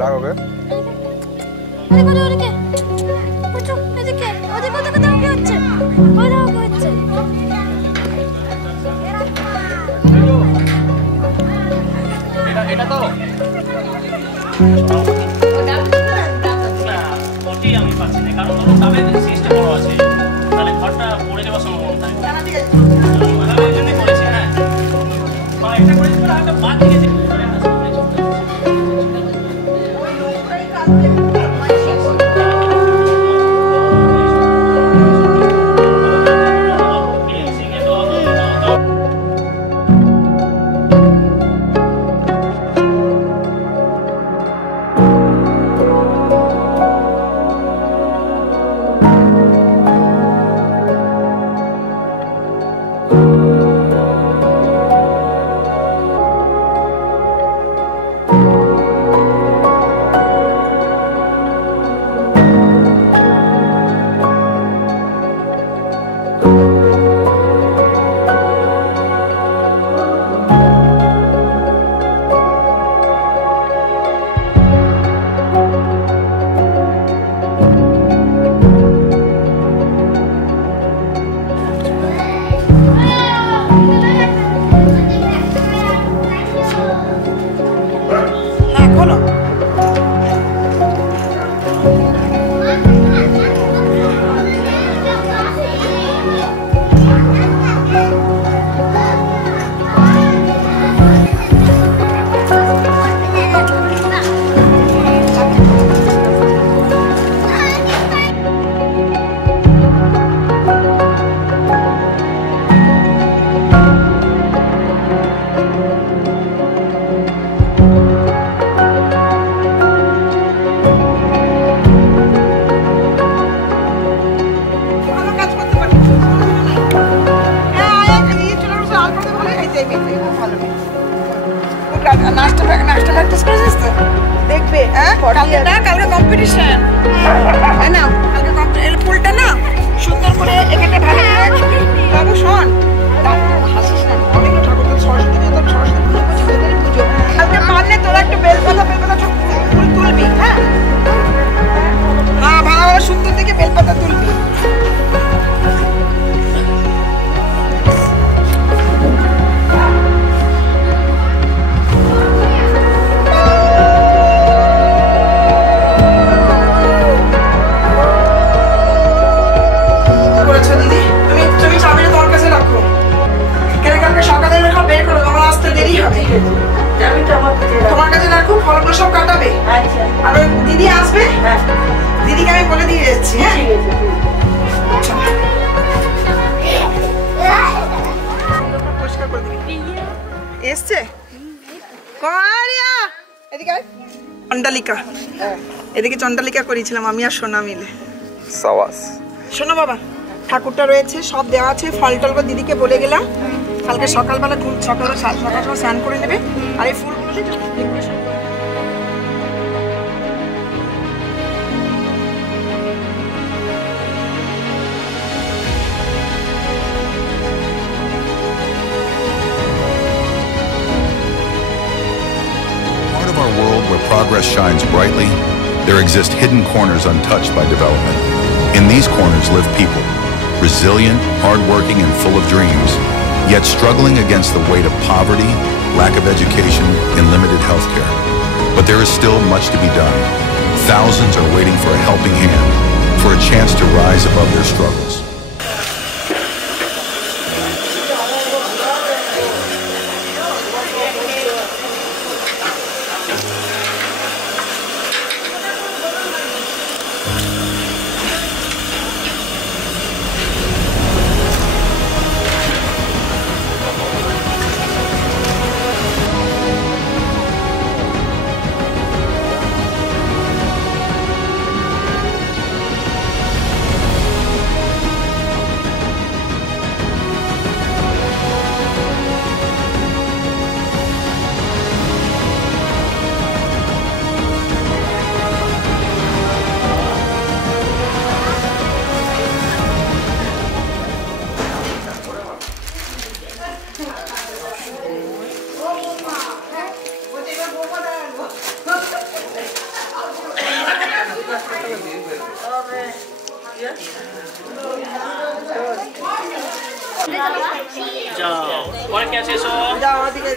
ডাকবে এটা তো আমি পাচ্ছি না কারণ সিস্টেম বড় আছে তাহলে ঘরটা পড়ে যাওয়ার সম্ভাবনা থাকে এই জন্য করেছি হ্যাঁ একটা করেছি একটা বাদ দিয়েছি দেখবে কালকে কম্পিটিশন না কালকে ফুলটা না সুন্দর করে এখানে ভালো করে বাবু শোন হাসিস না অনেক ঠাকুর তো সরস্বতী পুজো কালকে পারলে তোরা একটু বেলপাতা ফুল তুলবি হ্যাঁ ভালো সুন্দর থেকে বেলপাতা তুলবি তোমার কাছে রাখো ফলগুলো সব কাটাবে আর দিদি আসবে দিদিকে আমি বলে দিয়ে যাচ্ছি হ্যাঁ পরিষ্কার করে দিবি এসছে এদিকে চন্ডালিকা এদিকে চন্ডালিকা করেছিলাম আমি আর সোনা মিলে শোনো বাবা ঠাকুরটা রয়েছে সব দেওয়া আছে ফল টল দিদিকে বলে গেলাম কালকে সকালবেলা সকালবেলা স্নান করে নেবে আর এই ফুলগুলো decoration Part of our world where progress shines brightly, there exist hidden corners untouched by development. In these corners live people, resilient, hardworking, and full of dreams, yet struggling against the weight of poverty, lack of education, and limited health care. But there is still much to be done. Thousands are waiting for a helping hand, for a chance to rise above their struggles. যাও পরে কে আছে এসো যাও ওদিকে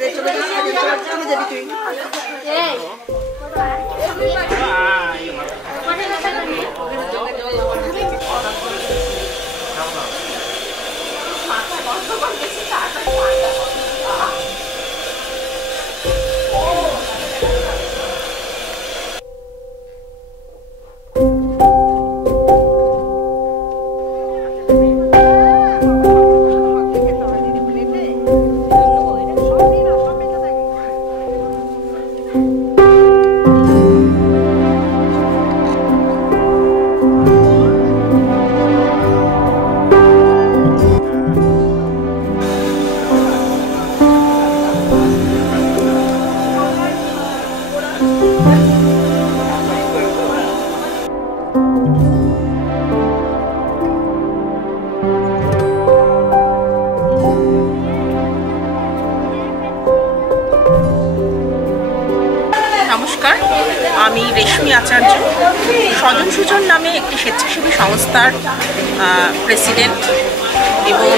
চলে যাবি তুই নমস্কার, আমি রেশমি আচার্য, স্বজন সুজন নামে একটি স্বেচ্ছাসেবী সংস্থার প্রেসিডেন্ট এবং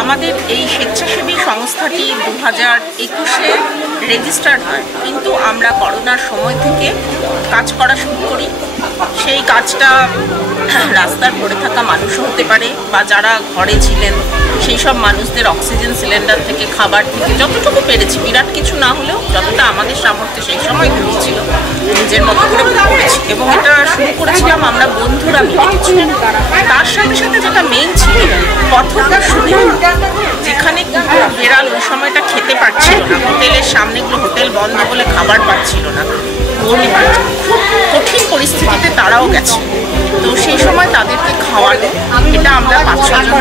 আমাদের এই স্বেচ্ছাসেবী সংস্থাটি 2021-এ রেজিস্টার্ড হয়, কিন্তু আমরা করোনার সময় থেকে কাজ করা শুরু করি। সেই কাজটা রাস্তার পড়ে থাকা মানুষও হতে পারে বা যারা ঘরে ছিলেন সেই সব মানুষদের অক্সিজেন সিলিন্ডার থেকে খাবার থেকে যতটুকু পেরেছি, বিরাট কিছু না হলেও যতটা আমাদের সামর্থ্যে সেই সময় হয়েছিল নিজের মতো করে করেছি এবং এটা শুরু করেছিলাম আমরা বন্ধুরা মিলে কিছু। তার সাথে সাথে যেটা মেইন ছিল পথটার সুবিধা, যেখানে বেড়াল ওই সময়টা খেতে পারছিল না, হোটেলের সামনেগুলো হোটেল বন্ধ বলে খাবার পাচ্ছিল না, খুব কঠিন পরিস্থিতিতে তারাও গেছে। তো সেই সময় তাদেরকে খাওয়ানো, এটা আমরা 5-6 জন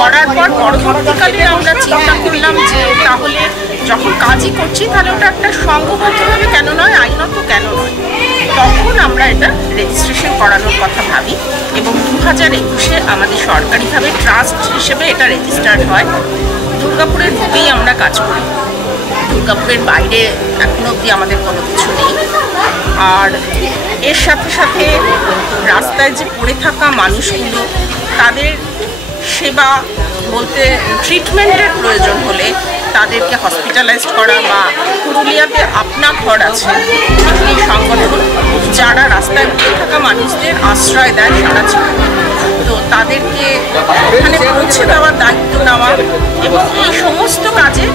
করার পর পরবর্তীকালে আমরা চিন্তা করলাম যে তাহলে যখন কাজই করছি তাহলে ওটা একটা সংঘবদ্ধভাবে কেন নয়, আইনত কেন নয়। তখন আমরা এটা রেজিস্ট্রেশন করানোর কথা ভাবি এবং 2021-এ আমাদের সরকারিভাবে ট্রাস্ট হিসেবে এটা রেজিস্টার্ড হয়। দুর্গাপুরের বুকেই আমরা কাজ করি, দুর্গাপুরের বাইরে এখনো অবধি আমাদের কোনো কিছু নেই। আর এর সাথে সাথে রাস্তায় যে পড়ে থাকা মানুষগুলো, তাদের সেবা বলতে ট্রিটমেন্টের প্রয়োজন হলে তাদেরকে হসপিটালাইজড করা, বা পুরুলিয়াতে আপনা ঘর আছে একটি সংগঠন যারা রাস্তায় পড়ে থাকা মানুষদের আশ্রয় দেয় সারা জীবন, তো তাদেরকে ওখানে পৌঁছে দেওয়ার দায়িত্ব নেওয়া এবং এই সমস্ত কাজে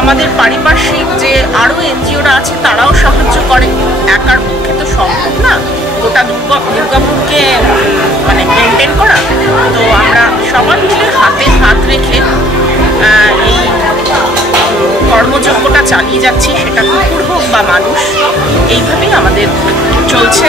আমাদের পারিপার্শ্বিক যে আরও এনজিওরা আছে তারাও সাহায্য করে। একার পক্ষে তো সম্ভব না গোটা দুর্গাপুরকে মানে মেনটেন করা, তো আমরা সবাই মিলে হাতে হাত রেখে এই কর্মযজ্ঞটা চালিয়ে যাচ্ছি, সেটা কুকুর হোক বা মানুষ, এইভাবেই আমাদের চলছে।